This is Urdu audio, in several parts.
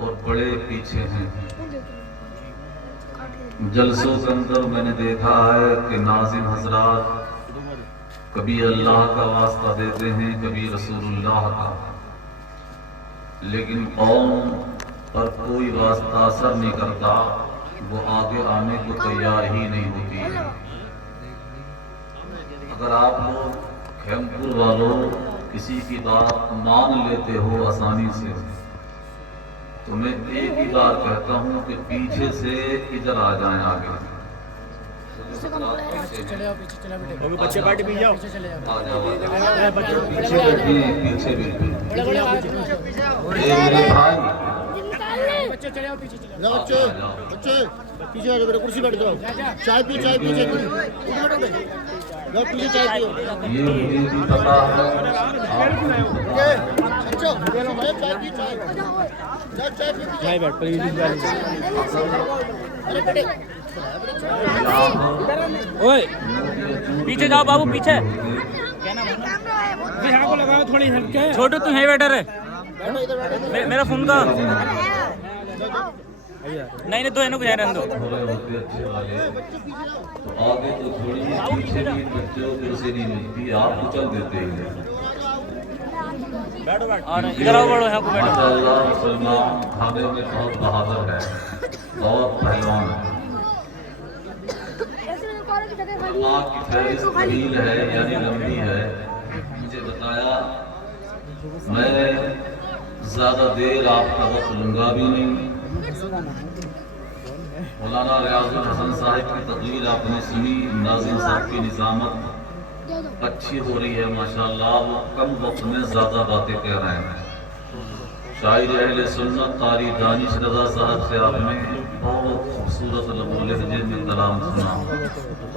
اور بڑے پیچھے ہیں. جلسوں کے اندر میں نے دیکھا ہے کہ ناظم حضرات کبھی اللہ کا واسطہ دیتے ہیں، کبھی رسول اللہ کا، لیکن قوم پر کوئی واسطہ اثر نہیں کرتا، وہ آگے آنے کو تیار ہی نہیں ہوتی ہے. اگر آپ لوگ خیم پور والوں کسی کی بات مان لیتے ہو آسانی سے، تو میں ایک ہی بار کہتا ہوں کہ پیچھے سے ادھر آ جائیں آگے. بچے پارٹی بھی جاؤ، پیچھے بیٹھیے، پیچھے بیٹھیے. میرے بھائی بچے پیچھے آ جاؤ، کرسی بیٹھ جاؤ، چائے پی چائے پی چائے پیچھے چائے پیو. یہ مجھے بھی پتا ہے چائے بیٹھ پیچھے جاؤ بابو، پیچھے کو لگاؤ تھوڑی ہلکے. چھوٹو تم ہے بیٹر ہے میرا فون کا نہیں تو اینو گزارا دو. ہوتے اچھے والے تو آگے تو تھوڑی پیچھے بھی بچوں کو سے نہیں ملتی، آپ کچل دیتے ہیں. اور ادھر آؤ بڑو یہاں کو بیٹھو. ماشاء اللہ مسلمان کھانے میں بہت بہادر ہے، بہت پہلوان ہے. علماء کی فہرست طویل ہے، یعنی لمبی ہے. مجھے بتایا میں زیادہ دیر آپ کا وقت لوں گا بھی نہیں. مولانا ریاض الحسن صاحب کی تقریر آپ نے سنی، ناظم صاحب کی نظامت اچھی ہو رہی ہے ماشاءاللہ. وہ کم وقت میں زیادہ باتیں کہہ رہے ہیں. شاعر اہل سنت قاری دانش رضا صاحب سے آپ نے بہت خوبصورت لب و لہجے میں کلام سنا.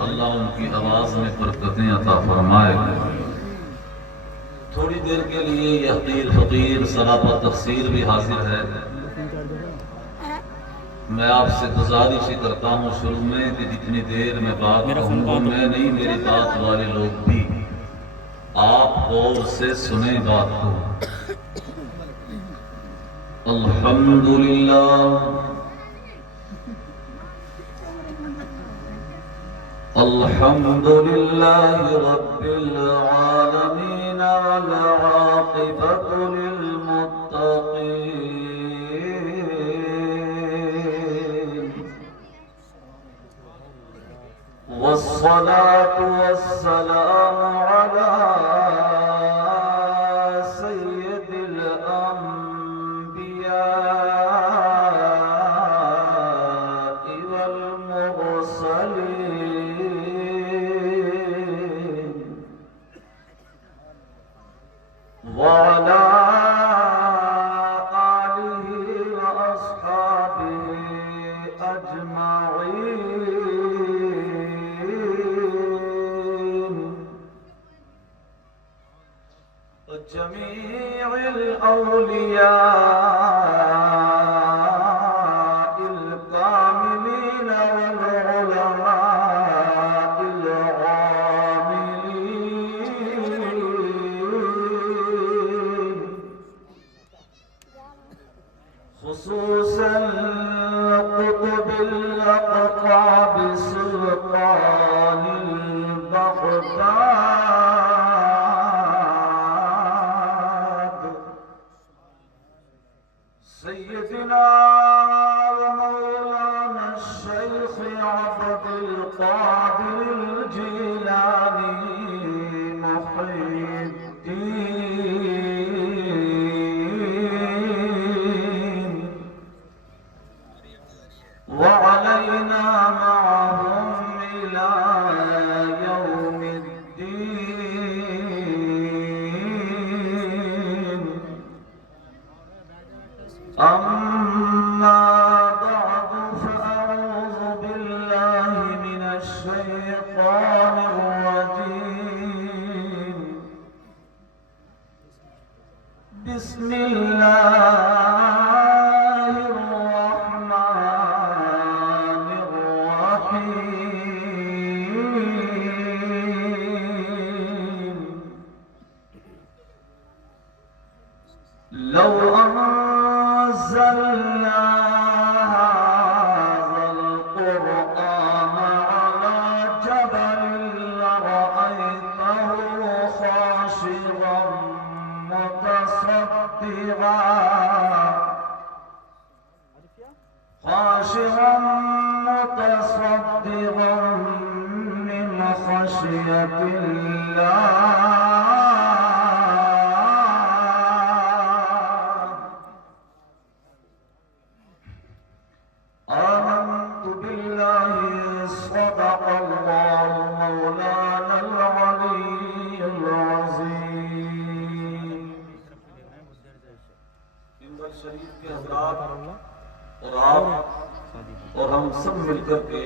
اللہ ان کی آواز میں برکتیں عطا فرمائے. تھوڑی دیر کے لیے یہ حقیر فقیر سراپا تفسیر بھی حاضر ہے. میں آپ سے گزارش کرتا ہوں شروع میں کہ جتنی دیر میں بات کہوں گا، میں نہیں میری بات والے لوگ بھی آپ غور سے سنیں بات کو. الحمدللہ الحمدللہ رب العالمین والعاقبۃ للمتقین والصلاة والسلام على سید الانبیاء والمرسلین وعلى آلہ وأصحابہ أجمعین جميع الأولياء الكاملين والعلماء العاملين خصوصا قطب الأقطاب سلطان البغداد سيدنا ومولانا الشيخ عبد القادر الجيلاني محي الدين وعلينا معهم إلى يوم الدين. أما بعد فأعوذ بالله من الشيطان الرجيم. بسم الله الرحمن الرحيم. لو أنزلنا کے حضرات اور آپ اور ہم سب مل کر کے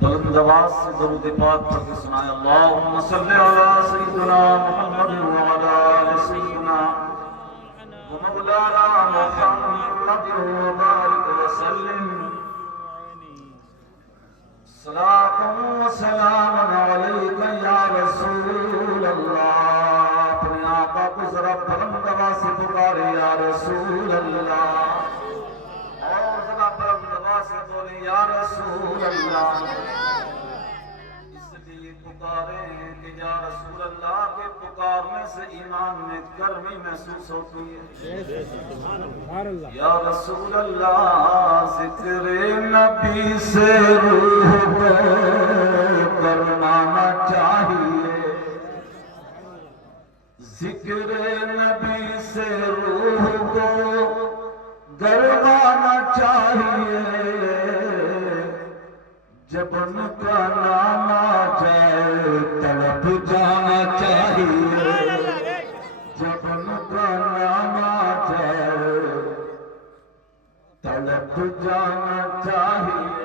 بلند آواز سے درود پاک پڑھ کے سنائیں اللہم صلی علی سیدنا محمد وعلی آل سیدنا ومولانا محمد وبارک وسلم صلاة و سلام علیکہ یا رسول اللہ اپنے آقا کو ذرا بلند آواز سے پکارے یا رسول اللہ اور ذرا بلند آواز سے بولے یا رسول اللہ اس لیے پکارے کہ یا رسول اللہ کے پکارنے سے ایمان میں گرمی محسوس ہوتی ہے یا رسول اللہ ذکر نبی سے روح کو کروانا چاہیے ذکر نبی سے روح کو کروانا چاہیے جب ان کا نام آ جائے تڑپ جانا چاہیے جب ان کا نام آ جائے تڑپ جانا چاہیے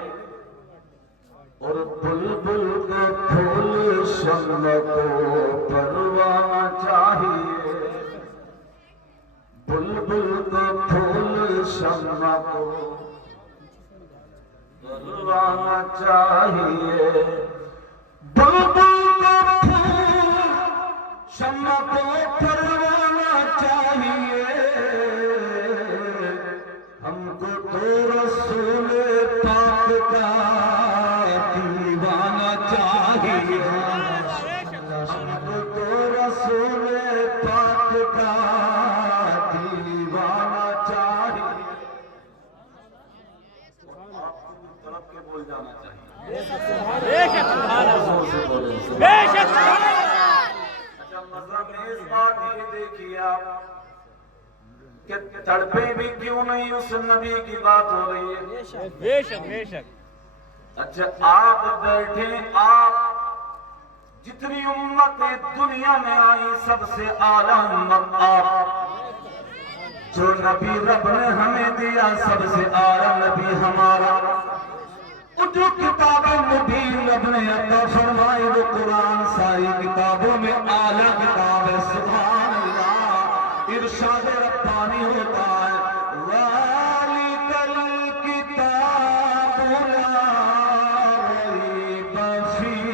اور بلبل کو پھول شمع کو پروانا چاہیے بلبل کو پھول شمع کو پروانا چاہیے بلبل کو پھول شمع کو پروانا چاہیے ہم کو تو رسول پاک کا دیوانہ چاہیے ہم کو تو رسول پاک کا دیوانہ چاہیے طرف کے بول جانا چاہیے اچھا مذہب میں اس بات یہ دیکھیے آپ کہ تڑپے بھی کیوں نہیں اس نبی کی بات ہو رہی ہے بے شک بے شک اچھا آپ بیٹھے آپ جتنی امتیں دنیا میں آئی سب سے اعلیٰ امت آپ جو نبی رب نے ہمیں دیا سب سے اعلیٰ نبی ہمارا جو کتاب مبین رب نے عطا فرمائی وہ قرآن ساری کتابوں میں اعلیٰ کتاب ہے سبحان اللہ ارشاد ربانی ہوتا ہے ذالک الکتاب لا ریب فیہ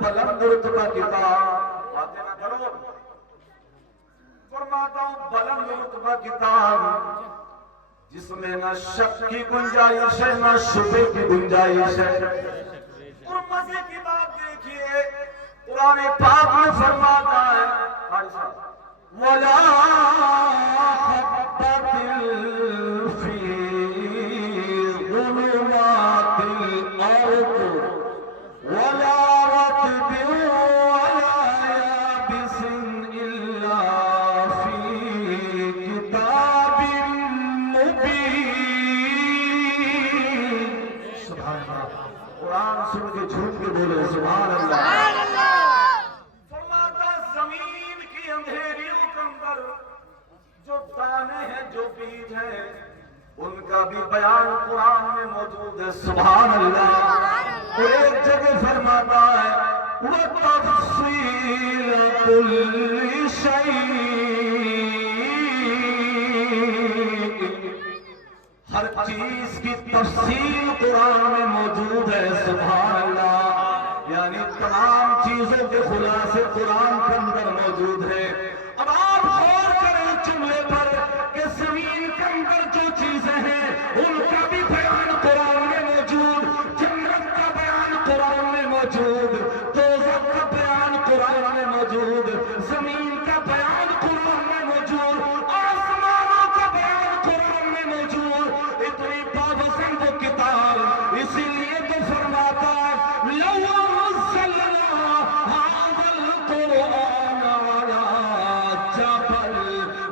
بلند رتبہ کتاب باتیں نہ کرو فرماتا ہوں بلند رتبہ کتاب جس میں نہ شک کی گنجائش ہے نہ شبہ کی گنجائش ہے اور مزے کی بات دیکھیے قرآن پاک میں فرماتا ہے وَلَا خَبَّةٍ فِي ظُلُمَاتِ الْأَرْضِ وَلَا رَطْبٍ وَلَا يَابِسٍ إِلَّا فِي كِتَابٍ مُبِينٍ سبحان اللہ قرآن سن کے جھوٹ کے بولے سبحان اللہ فرماتا زمین کی اندھیریوں کے اندر جو دانے ہیں جو بیج ہیں ان کا بھی بیان قرآن میں موجود ہے سبحان اللہ اور ایک جگہ فرماتا ہے وَتَفْصِيلَ كُلِّ شَيْءٍ ہر چیز کی تفصیل قرآن میں موجود ہے سبحان اللہ یعنی تمام چیزوں کے خلاصے قرآن کے اندر موجود ہے اب آپ غور کریں جملے پر کہ زمین کے اندر جو چیزیں ہیں ان کا بھی بیان قرآن میں موجود جنت کا بیان قرآن میں موجود دوزخ کا بیان قرآن میں موجود زمین کا بیان قرآن میں موجود آسمانوں کا بیان قرآن میں موجود اتنی پابند کتاب اسی لیے تو فرماتا لو نزلنا هذا القرآن على جبل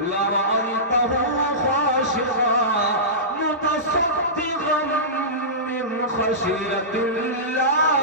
لرأيته خاشعا متصدعا من خشية الله